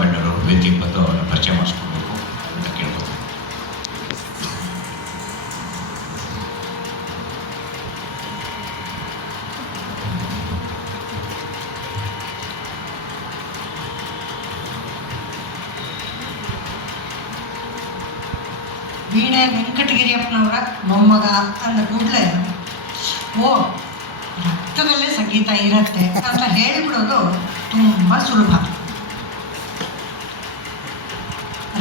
ಬೆಳ್ಳೂರು ವೇದಿಕೆಗೆ ಬಂದು ಅವರ ಪರಿಚಯ ಮಾಡಿಸ್ಕೊಳ್ಬೇಕು ಅಂತ ಕೇಳ್ಬೋದು. ವೀಣೆ ವೆಂಕಟಗಿರಿಯಪ್ಪನವರ ಮೊಮ್ಮಗ ಅಂದ ಕೂಡಲೇ ಓ ರಕ್ತದಲ್ಲೇ ಸಂಗೀತ ಇರುತ್ತೆ ಅಂತ ಹೇಳಿಬಿಡೋದು ತುಂಬ ಸುಲಭ.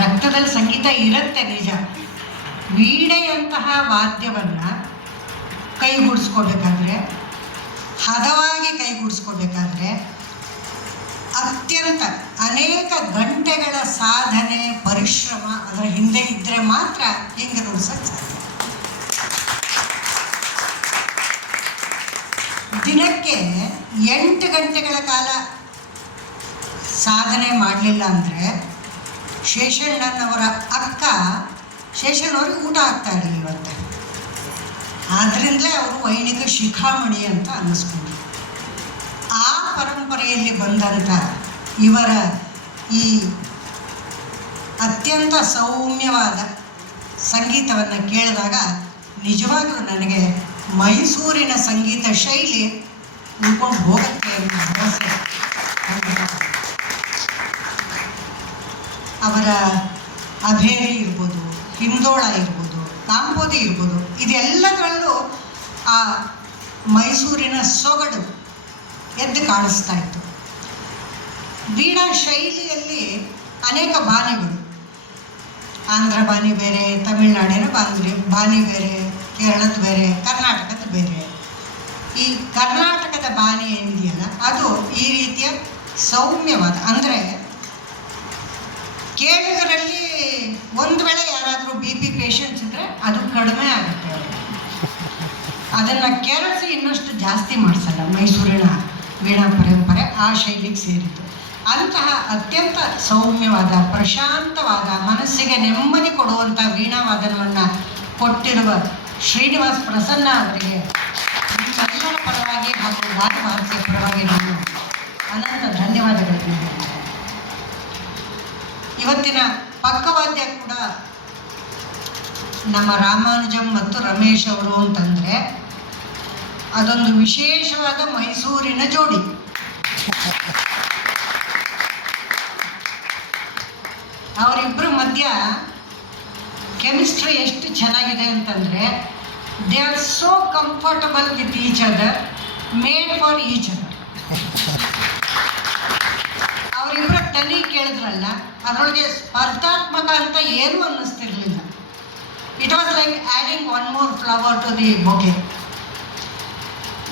ರಕ್ತದಲ್ಲಿ ಸಂಗೀತ ಇರುತ್ತೆ ನಿಜ. ವೀಣೆಯಂತಹ ವಾದ್ಯವನ್ನು ಕೈಗೂಡಿಸ್ಕೋಬೇಕಾದ್ರೆ, ಹದವಾಗಿ ಕೈಗೂಡಿಸ್ಕೋಬೇಕಾದ್ರೆ ಅತ್ಯಂತ ಅನೇಕ ಗಂಟೆಗಳ ಸಾಧನೆ ಪರಿಶ್ರಮ ಅದರ ಹಿಂದೆ ಇದ್ದರೆ ಮಾತ್ರ ಹಿಂಗೆ ನುಡಿಸೋಕ್ಕೆ ಸಾಧ್ಯ. ದಿನಕ್ಕೆ 8 ಗಂಟೆಗಳ ಕಾಲ ಸಾಧನೆ ಮಾಡಲಿಲ್ಲ ಅಂದರೆ ಶೇಷಣ್ಣನವರ ಅಕ್ಕ ಶೇಷಣ್ಣವ್ರಿಗೆ ಊಟ ಆಗ್ತಾ ಇರಲಿಲ್ಲವಂತೆ. ಆದ್ದರಿಂದಲೇ ಅವರು ವೈಣಿಕ ಶಿಖಾಮಣಿ ಅಂತ ಅನ್ನಿಸ್ಕೊಂಡ್ರು. ಆ ಪರಂಪರೆಯಲ್ಲಿ ಬಂದಂಥ ಇವರ ಈ ಅತ್ಯಂತ ಸೌಮ್ಯವಾದ ಸಂಗೀತವನ್ನು ಕೇಳಿದಾಗ ನಿಜವಾಗಲೂ ನನಗೆ ಮೈಸೂರಿನ ಸಂಗೀತ ಶೈಲಿ ಉಳ್ಕೊಂಡು ಹೋಗುತ್ತೆ ಅನ್ನೋ ಭರವಸೆ. ಅವರ ಅಭೇರಿ ಇರ್ಬೋದು, ಹಿಂದೋಳ ಇರ್ಬೋದು, ಕಾಂಬೋದಿ ಇರ್ಬೋದು, ಇದೆಲ್ಲದರಲ್ಲೂ ಆ ಮೈಸೂರಿನ ಸೊಗಡು ಎದ್ದು ಕಾಣಿಸ್ತಾ ಇತ್ತು. ವೀಣಾ ಶೈಲಿಯಲ್ಲಿ ಅನೇಕ ಬಾನಿಗಳು, ಆಂಧ್ರ ಬಾನಿ ಬೇರೆ, ತಮಿಳುನಾಡಿನ ಬಾನಿ ಬೇರೆ, ಕೇರಳದ ಬೇರೆ, ಕರ್ನಾಟಕದ ಬೇರೆ. ಈ ಕರ್ನಾಟಕದ ಬಾನಿ ಏನಿದೆಯಲ್ಲ ಅದು ಈ ರೀತಿಯ ಸೌಮ್ಯವಾದ, ಅಂದರೆ ಕೇಳುಗರಲ್ಲಿ ಒಂದು ವೇಳೆ ಯಾರಾದರೂ BP ಪೇಷಂಟ್ಸ್ ಇದ್ದರೆ ಅದು ಕಡಿಮೆ ಆಗುತ್ತೆ. ಅದನ್ನು ಕೆರಳಿಸಿ ಇನ್ನಷ್ಟು ಜಾಸ್ತಿ ಮಾಡಿಸಲ್ಲ. ಮೈಸೂರಿನ ವೀಣಾ ಪರಂಪರೆ ಆ ಶೈಲಿಗೆ ಸೇರಿತು. ಅಂತಹ ಅತ್ಯಂತ ಸೌಮ್ಯವಾದ, ಪ್ರಶಾಂತವಾದ, ಮನಸ್ಸಿಗೆ ನೆಮ್ಮದಿ ಕೊಡುವಂಥ ವೀಣಾವಾದನವನ್ನು ಕೊಟ್ಟಿರುವ ಶ್ರೀನಿವಾಸ್ ಪ್ರಸನ್ನ ಅವರಿಗೆ ನಿಮ್ಮೆಲ್ಲರ ಪರವಾಗಿ ಹಾಗೂ ಗಾನ ಭಾರತೀಯ ಪರವಾಗಿ ನಾನು ಅನಂತ ಧನ್ಯವಾದಗಳನ್ನು ಹೇಳ್ತೇನೆ. ಇವತ್ತಿನ ಪಕ್ಕವಾದ್ಯ ಕೂಡ ನಮ್ಮ ರಾಮಾನುಜಂ ಮತ್ತು ರಮೇಶ್ ಅವರು ಅಂತಂದರೆ ಅದೊಂದು ವಿಶೇಷವಾದ ಮೈಸೂರಿನ ಜೋಡಿ. ಅವರಿಬ್ಬರ ಮಧ್ಯ ಕೆಮಿಸ್ಟ್ರಿ ಎಷ್ಟು ಚೆನ್ನಾಗಿದೆ ಅಂತಂದರೆ they are so comfortable with each other, made for each other. ಅವರಿಬ್ಬರ ತನಿ ಕೇಳಿದ್ರಲ್ಲ, ಅದರೊಳಗೆ ಸ್ಪರ್ಧಾತ್ಮಕ ಅಂತ ಏನೂ ಅನ್ನಿಸ್ತಿರ್ಲಿಲ್ಲ. It was like adding one more flower to the bouquet.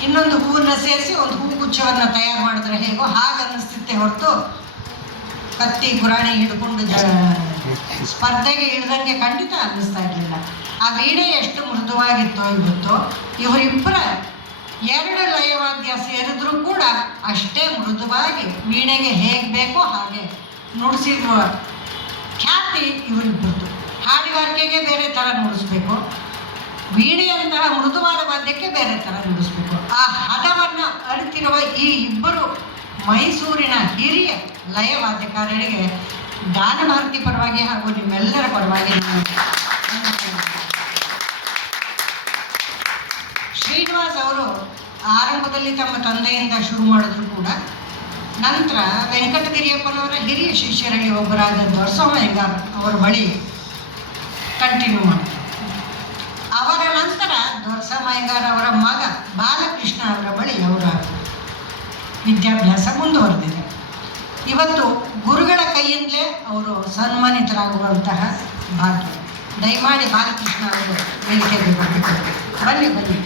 ಇನ್ನೊಂದು ಹೂವನ್ನು ಸೇರಿಸಿ ಒಂದು ಹೂಗುಚ್ಛವನ್ನು ತಯಾರು ಮಾಡಿದ್ರೆ ಹೇಗೋ ಹಾಗೆ ಅನ್ನಿಸ್ತಿತ್ತೆ ಹೊರತು ಕತ್ತಿ ಗುರಾಣಿ ಹಿಡ್ಕೊಂಡು ಸ್ಪರ್ಧೆಗೆ ಇಳಿದಂಗೆ ಖಂಡಿತ ಅನ್ನಿಸ್ತಾ ಇರಲಿಲ್ಲ. ಆ ವೀಣೆ ಎಷ್ಟು ಮೃದುವಾಗಿತ್ತೋ ಇವತ್ತು. ಇವರಿಬ್ಬರ 2 ಲಯವಾದ್ಯ ಸೇರಿದ್ರೂ ಕೂಡ ಅಷ್ಟೇ ಮೃದುವಾಗಿ ವೀಣೆಗೆ ಹೇಗೆ ಬೇಕೋ ಹಾಗೆ ನುಡಿಸಿರುವ ಖ್ಯಾತಿ ಇವರಿಬ್ಬರದು. ಹಾಡುಗಾರಿಕೆಗೆ ಬೇರೆ ಥರ ನುಡಿಸ್ಬೇಕು, ವೀಣೆಯಂತಹ ಮೃದುವಾದ ವಾದ್ಯಕ್ಕೆ ಬೇರೆ ಥರ ನುಡಿಸ್ಬೇಕು. ಆ ಹದವನ್ನು ಅರಿತಿರುವ ಈ ಇಬ್ಬರು ಮೈಸೂರಿನ ಹಿರಿಯ ಲಯವಾದ್ಯಕಾರರಿಗೆ ಗಾನ ಭಾರತಿ ಪರವಾಗಿ ಹಾಗೂ ನಿಮ್ಮೆಲ್ಲರ ಪರವಾಗಿ ಶ್ರೀನಿವಾಸ್ ಅವರು ಆರಂಭದಲ್ಲಿ ತಮ್ಮ ತಂದೆಯಿಂದ ಶುರು ಮಾಡಿದ್ರು ಕೂಡ ನಂತರ ವೆಂಕಟಗಿರಿಯಪ್ಪನವರ ಹಿರಿಯ ಶಿಷ್ಯರಲ್ಲಿ ಒಬ್ಬರಾದ ದೊರಸಮಯ್ಯ ಅವರ ಬಳಿ ಕಂಟಿನ್ಯೂ ಮಾಡ್ತಾರೆ. ಅವರ ನಂತರ ದೊರಸಮಯ್ಯ ಅವರ ಮಗ ಬಾಲಕೃಷ್ಣ ಅವರ ಬಳಿ ಅವರ ವಿದ್ಯಾಭ್ಯಾಸ ಮುಂದುವರೆದಿದೆ. ಇವತ್ತು ಗುರುಗಳ ಕೈಯಿಂದಲೇ ಅವರು ಸನ್ಮಾನಿತರಾಗುವಂತಹ ಭಾಗ್ಯ. ದಯಮಾಡಿ ಬಾಲಕೃಷ್ಣ ಅವರು ವೇದಿಕೆಗೆ ಬರಬೇಕು. ಬನ್ನಿ ಬನ್ನಿ.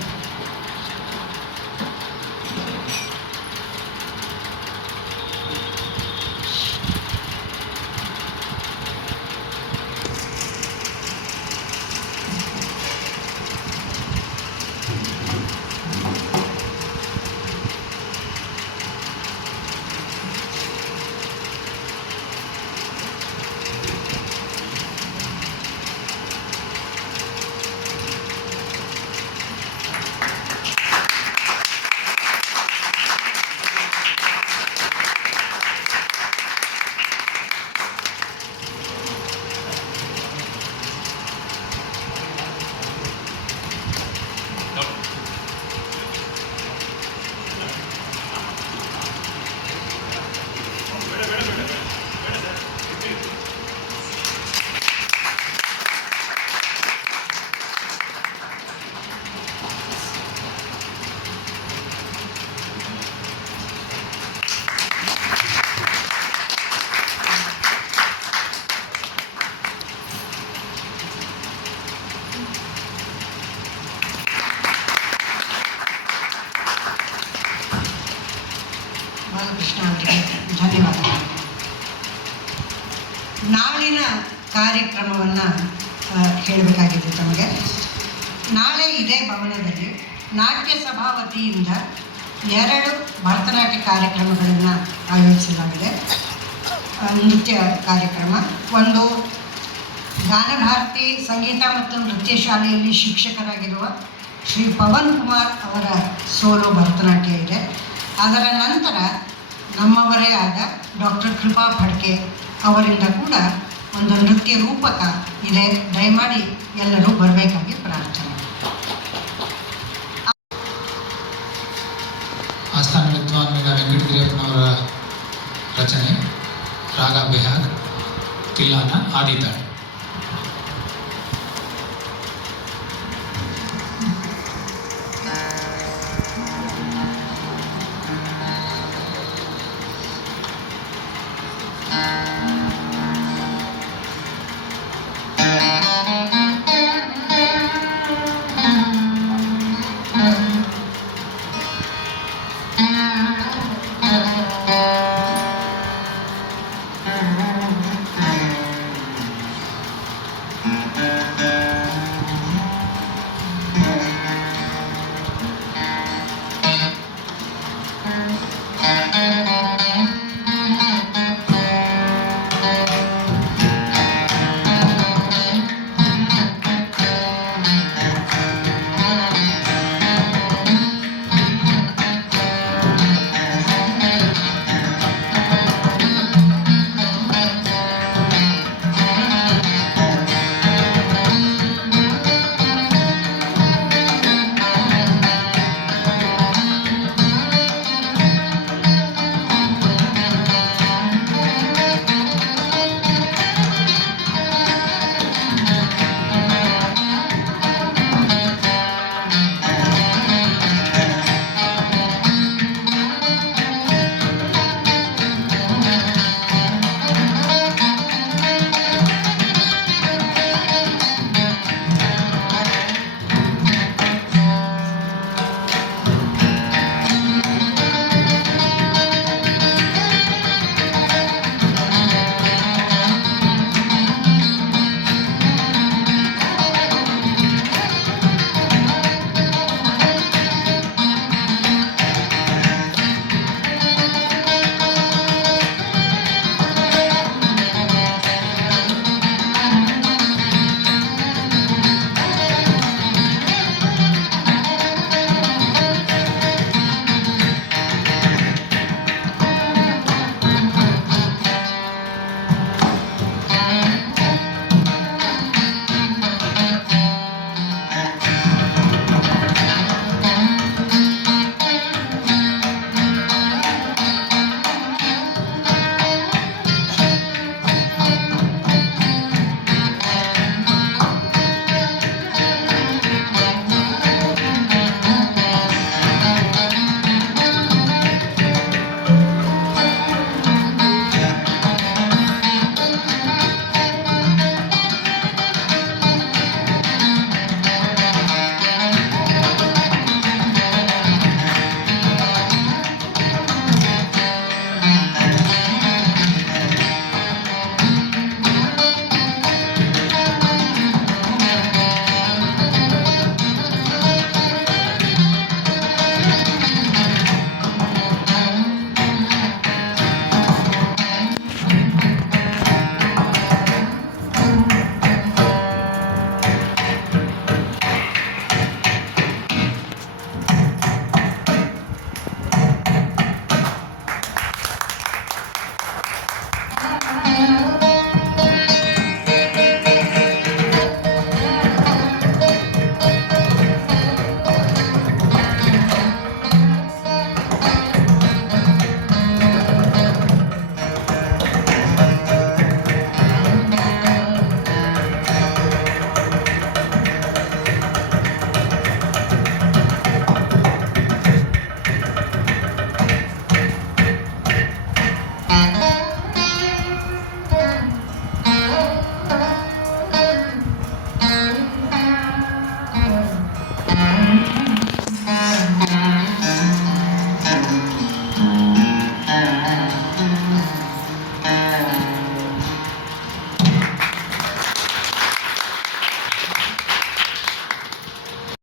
ನಾಳಿನ ಕಾರ್ಯಕ್ರಮವನ್ನು ಹೇಳಬೇಕಾಗಿದೆ ತಮಗೆ. ನಾಳೆ ಇದೇ ಭವನದಲ್ಲಿ ನಾಟ್ಯ ಸಭಾ ವತಿಯಿಂದ 2 ಭರತನಾಟ್ಯ ಕಾರ್ಯಕ್ರಮಗಳನ್ನು ಆಯೋಜಿಸಲಾಗಿದೆ. ನೃತ್ಯ ಕಾರ್ಯಕ್ರಮ ಒಂದು, ಗಾನಭಾರತಿ ಸಂಗೀತ ಮತ್ತು ನೃತ್ಯ ಶಾಲೆಯಲ್ಲಿ ಶಿಕ್ಷಕರಾಗಿರುವ ಶ್ರೀ ಪವನ್ ಕುಮಾರ್ ಅವರ ಸೋಲೋ ಭರತನಾಟ್ಯ ಇದೆ. ಅದರ ನಂತರ ನಮ್ಮವರೇ ಆದ ಡಾಕ್ಟರ್ ಕೃಪಾ ಫಡ್ಕೆ ಅವರಿಂದ ಕೂಡ ಒಂದು ನೃತ್ಯ ರೂಪಕ ಇದೆ. ದಯಮಾಡಿ ಎಲ್ಲರೂ ಬರಬೇಕಾಗಿ ಪ್ರಾರ್ಥನೆ. ಆಸ್ಥಾನ ವಿದ್ವಾನ್ ವೆಂಕಟಗಿರಿಯಪ್ಪನವರ ರಚನೆ ರಾಗ ಬೆಹಾಗ್ ತಿಲ್ಲಾನ ಆದಿತಾಳ್.